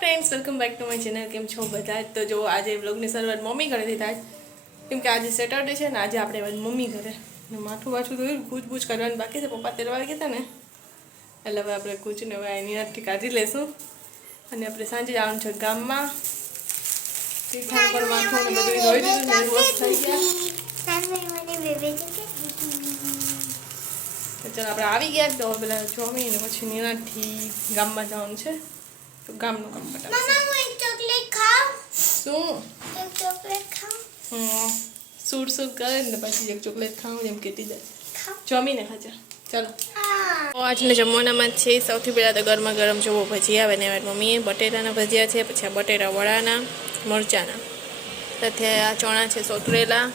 Friends welcome back to my channel કેમ છો બધા? તો જો આજે વ્લોગની શરૂઆત મમ્મી ઘરેથી થાય. કેમ કે આજે સેટરડે છે ને, આજે આપણે મમ્મી ઘરે. ને માથું વાછું ધોયું કૂચ કરવાની બાકી છે. પપ્પા તેરવા ગયા ને, એટલે હવે આપણે કૂચને હવે એની હાથથી કાઢી લેશું. અને આપણે સાંજે જવાનું છે ગામમાં. તીર્થાન ને ને ચાલો આપણે આવી ગયા તો પેલા પેલા જમીને પછી નિરાંતથી ગામમાં જવાનું છે. તો ગામનું કામ પટાવશું શું? હમ. સૂટ સૂટ કરે ને પછી એક ચોકલેટ ખાઉં એમ કહેતી જાય. જમીને ખાજા ચાલો. આજના જમવાનામાં છે. સૌથી પહેલાં તો ગરમા ગરમ જોવો ભજીયા બનાવ્યા મમ્મીએ બટેટાના ભજીયા છે પછી આ બટેટા વડાના મરચાના. સાથે આ ચણા છે સોતરેલા.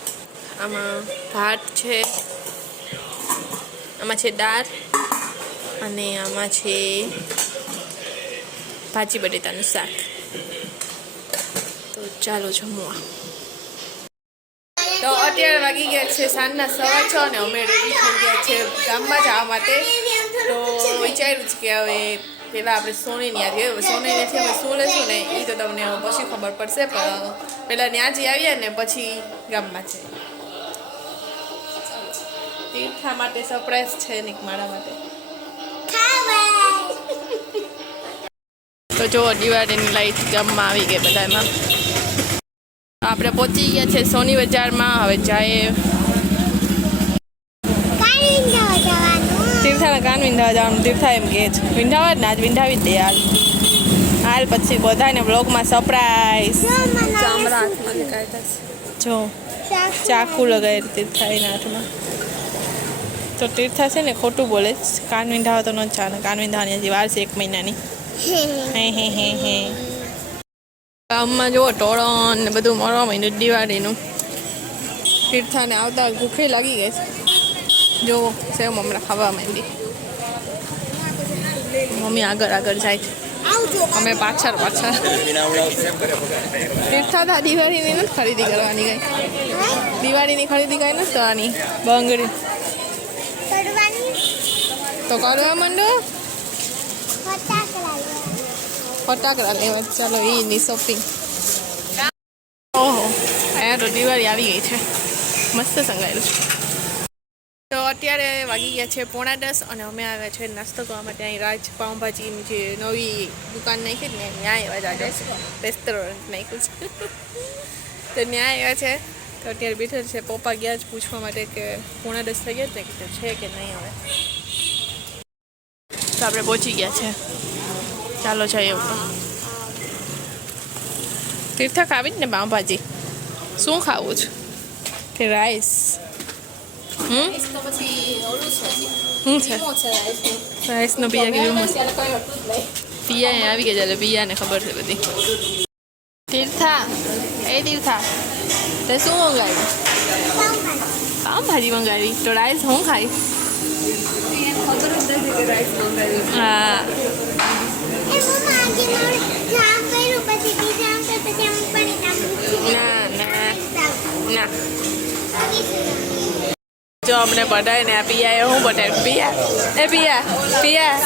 આમાં ભાત છે. આમાં છે દાળ. અને આમાં છે ભાજી બટેટાનું શાક. તો ચાલો જમવા. તો અત્યારે વાગી ગયા છે સાંજના સવા છ અને અમે રેડી થઈ ગયા છે ગામમાં જવા માટે. તો વિચાર્યું છે કે હવે પહેલાં આપણે સોનીની જઈએ સોની સોનીનેથી અમે શું લેશું ને એ તો તમને પછી ખબર પડશે, પણ પહેલાં ત્યાં જઈ આવીએ ને પછી ગામમાં છે. તીર્થા માટે સરપ્રાઈઝ છે નિક મારા માટે. તો જો દિવાળીની લાઈટ ગામમાં આવી ગઈ બધામાં. આપણે પહોંચી ગયા છે સોની બજારમાં હવે જાય તીર્થાના કાન વિંધાવા તીર્થા એમ કહે છે. વિંધાવા ને આજ વિંધાવી જ હાલ. હાલ પછી બધાને બ્લોગમાં સરપ્રાઈઝ જો, ચાકુ લગાવી તીર્થા એના હાથમાં. તો તીર્થા છે ને ખોટું બોલે. કાન વિંધાવા તો ન ચાલે. કાન વિંધાવાની હજી વાર છે એક મહિનાની. હે હે હે હે. ગામમાં જુઓ ટોળણ ને બધું મળવા માંડ્યું દિવાળીનું. તીર્થાને આવતા ભૂખે લાગી ગઈ છે. જુઓ સેવ મમરા ખાવા માંડી. મમ્મી આગળ આગળ જાય છે. અમે પાછળ પાછળ. તીર્થા તા દિવાળીની નથી ખરીદી કરવાની કઈ. દિવાળીની ખરીદી કઈ નથી કરવાની. બંગડી. તો કરવા માંડો? ફટાકડા લેવા ચાલો એની શોપિંગ ઓહો અહીંયા તો દિવાળી આવી ગઈ છે. મસ્ત સંગાયેલું છે તો અત્યારે વાગી ગયા છે પોણા દસ અને અમે આવ્યા છે નાસ્તો કરવા માટે અહીં રાજ પાઉંભાજીની જે નવી દુકાન નાખી ને ત્યાં આવ્યા છે. રેસ્ટોરન્ટ નાખ્યું છે. તો ત્યાં આવ્યા છે. તો અત્યારે બેઠેલ છે. પપ્પા ગયા જ પૂછવા માટે કે પોણા દસ થઈ ગયા ને કે છે કે નહીં હવે. તો આપણે પહોંચી ગયા છે. ચાલો જઈએ ઉપર. તીર્થક આવી જ ને પાઉંભાજી શું ખાવું છે? કે રાઈસ હમ? શું છે? રાઈસનો પિયા કેવું મસ્ત પિયા આવી ગયા ચાલે પિયાને ખબર છે બધી. તીર્થા એ તીર્થા તે શું મંગાવ્યું? પાઉંભાજી મંગાવી. તો રાઈસ હું ખાઈ? હા ના ના ના જો અમને બધાય ને આ એ હું બતાવ્યું પિયા? એ પિયા પિયા,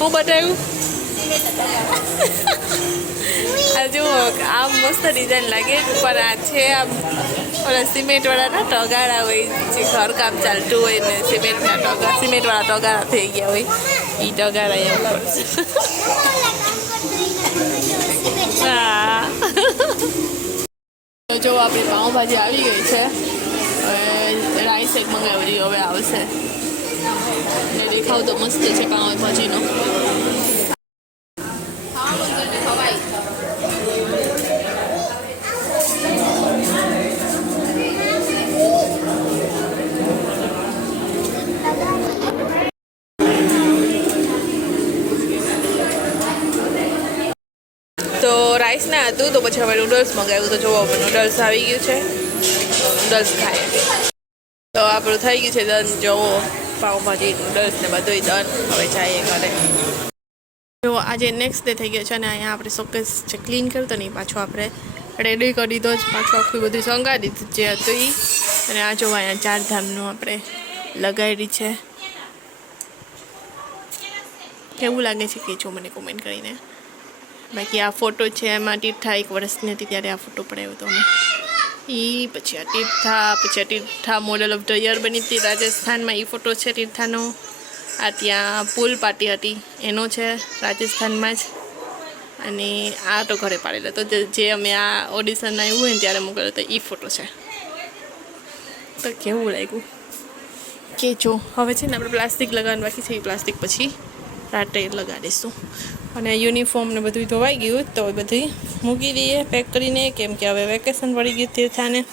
હું બતાવ્યું જુઓ, આમ મસ્ત ડિઝાઇન લાગે, પણ આ છે આમ ઓલા સિમેન્ટવાળાના ટગારા હોય જે ઘરકામ ચાલતું હોય ને સિમેન્ટના ટગા સિમેન્ટવાળા ટગારા થઈ ગયા હોય એ ટગારા એમ હા. તો જો આપણી પાઉંભાજી આવી ગઈ છે. રાઈસ એક મંગાવી હવે આવશે. ને દેખાવ તો મસ્ત છે પાઉંભાજીનો તો રાઈસ ના હતું, તો પછી હવે નૂડલ્સ મંગાવ્યું તો જોવો નૂડલ્સ આવી ગયું છે. નૂડલ્સ ખાય. તો આપણું થઈ ગયું છે દન જોવો પાઉંભાજી નૂડલ્સ ને બધું દન હવે જઈએ ઘરે. જો આજે નેક્સ્ટ ડે થઈ ગયો છે અને અહીંયા આપણે શોકેસ જે ક્લીન કર્યું તો નહીં પાછો આપણે રેડી કરી દીધો જ પાછું આખું બધું સંગાડી દીધું જે હતું એ અને આ જોવા અહીંયા ચારધામનું આપણે લગાવેલી છે. કેવું લાગે છે કે જો મને કોમેન્ટ કરીને. બાકી આ ફોટો છે, એમાં તીર્થા એક વર્ષની હતી ત્યારે આ ફોટો પડાવ્યો હતો અમે. એ પછી આ તીર્થા પછી આ Tirtha model of the year બની હતી રાજસ્થાનમાં. એ ફોટો છે તીર્થાનો આ ત્યાં પુલ પાર્ટી હતી. એનો છે રાજસ્થાનમાં જ. અને આ તો ઘરે પાડેલો હતો. જે- અમે આ ઓડિશન આવ્યું હોય ને ત્યારે મોકલ્યો હતો. એ ફોટો છે. તો કેવું લાગ્યું? કે જો હવે છે ને આપણે પ્લાસ્ટિક લગાવવાનું બાકી છે. એ પ્લાસ્ટિક પછી રાતે લગાડીશું. અને યુનિફોર્મ ને બધું ધોવાઈ ગયું તો એ બધી મૂકી દઈએ પેક કરીને. કેમ કે હવે વેકેશન પડી ગયું તીર્થાને.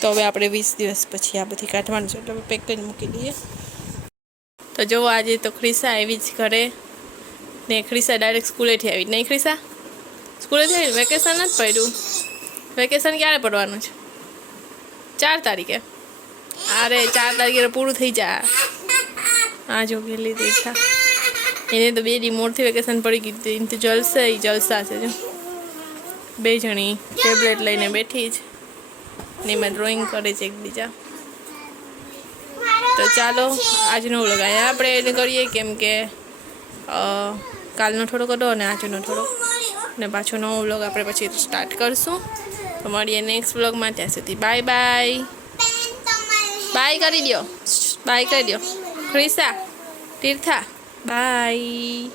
તો હવે આપણે વીસ દિવસ પછી આ બધી કાઢવાનું છે. એટલે પેક કરીને મૂકી દઈએ. તો જુઓ આજે તો ખ્રિસા આવી જ ઘરે. ને ખ્રિસા ડાયરેક્ટ સ્કૂલેથી આવી. નહીં ખ્રિસા સ્કૂલેથી આવી? વેકેશન જ પડ્યું. વેકેશન ક્યારે પડવાનું છે? ચાર તારીખે? અરે, ચાર તારીખે પૂરું થઈ જાય આ જો ગયેલી તીર્થા. એને તો બે રિમોટથી વેકેશન પડી ગયું એને તો જલસે ઈ જલસા છે જો. બે જણી ટેબ્લેટ લઈને બેઠી જ. ને એમાં ડ્રોઈંગ કરે છે એકબીજા. તો ચાલો, આજનો વ્લોગ અહીંયા આપણે એને કરીએ. કેમ કે કાલનો થોડો કરો અને આજનો થોડો ને પાછો નવો વ્લોગ આપણે પછી સ્ટાર્ટ કરશું. તો મળીએ નેક્સ્ટ વ્લોગમાં ત્યાં સુધી બાય બાય બાય કરી દો બાય કરી દો ક્રિસા તીર્થા બાય